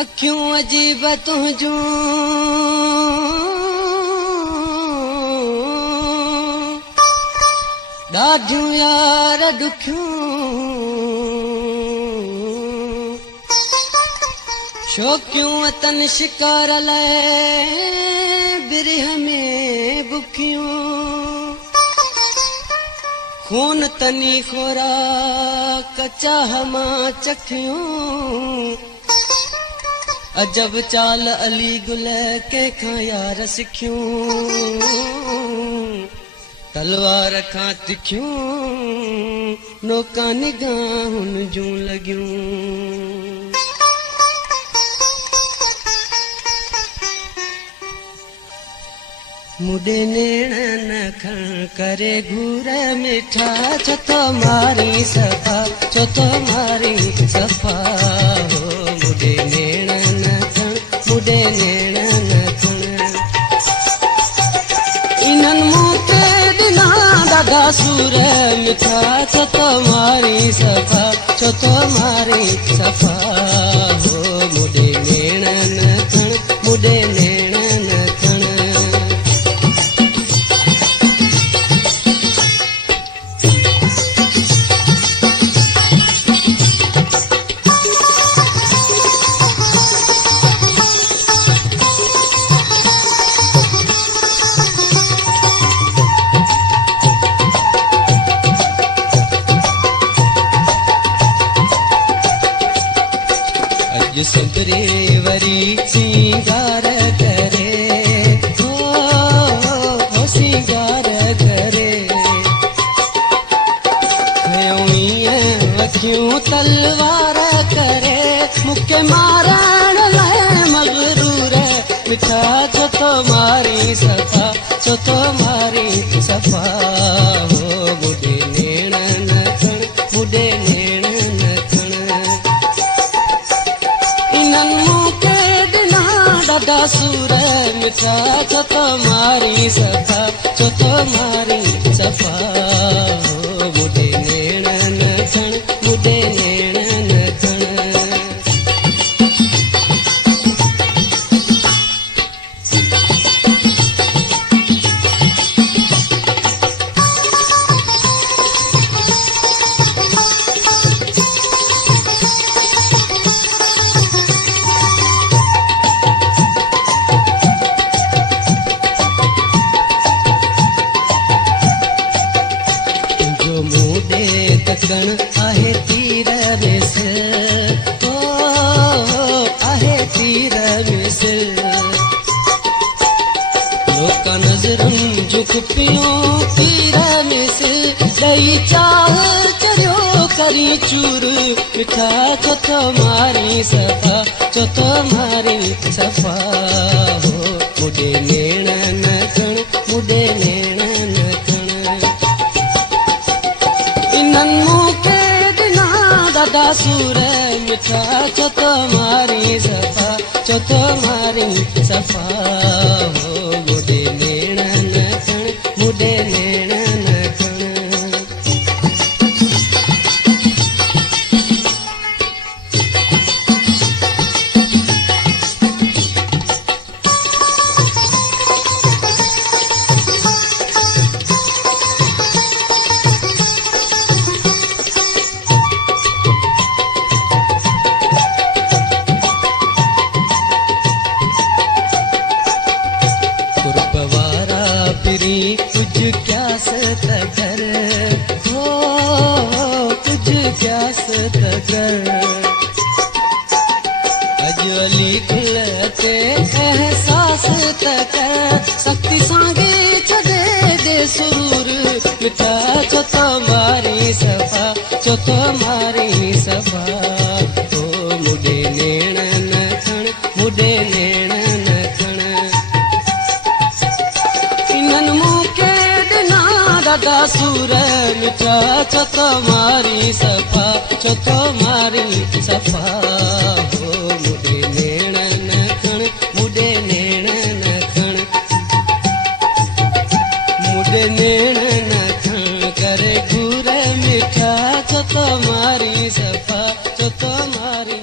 अखियूं अजीब तुंहिंजूं ॾाढियूं यार ॾुखियूं शौक़ियूं वतन शिकार लाइ बिरह में बुखियूं खून तनी खोराक चाह मां चखियूं अजब चाल अली गुल कंहिंखां यार सिखियूं तलवार खां तिखियूं नोका निगाहुनि जूं लॻियूं मुॾे नेण न खण करे घूर मिठा छो तो मारी सफ़ा छो तो मारी सफ़ा हो मुॾे नेण न खण मुॾे नेण न खण इन्हनि मूंखे ॾिना ॾाढा सूर मिठा छो तो मारी सफ़ा छो तो मारी सफ़ा हो मुॾे नेण न खण मुॾे नेण न खण सुंदरे वरी सिंगार करे हो सिंगार करे अखियूं तलवार करे मूंखे मारण लाइ मगरूर मिठा छो तो मारी सफ़ा छो तो मारी सफ़ा हो मुॾे नेण न खण मुॾे नेण न खण मूंखे ॾिना ॾाढा सूर मिठा छो तो मारी सफ़ा छो तो मारी सफ़ा हो मुॾे नेण न खण मुॾे नेण न खण आहे तीर मिस आहे तीर मिस लोक नज़रुनि जूं खुपियूं तीर मिस ॾेई चाह चरियो करी चूर मिठा छो तो मारी सफ़ा छो तो मारी सफ़ा हो मुॾे नेण न खण मुॾे नेण न खण इन्हनि मूंखे ॾिना ॾाढा सूर मिठा छो तो मारी सफ़ा छो तो मारी सफ़ा हो मुॾे नेण न खण मुॾे नेण न खण कुछ क्यास कर हो कुछ क्यास कर अॼु अली दिल ते एहसास कर शक्ति सांगे छॾे दे सुरूर मिठा छो तो मारी सफ़ा छो तो मारी सफ़ा हो मुॾे नेण न खण मुॾे नेण न खण इन्हनि मूंखे ॾिना ॾाढा सूर मिठा छो तो मारी सफ़ा छो तो मारी सफ़ा हो मुॾे नेण न खण मुॾे नेण न खण मुॾे नेण न खण करे घूर मिठा छो तो मारी सफ़ा छो तो मारी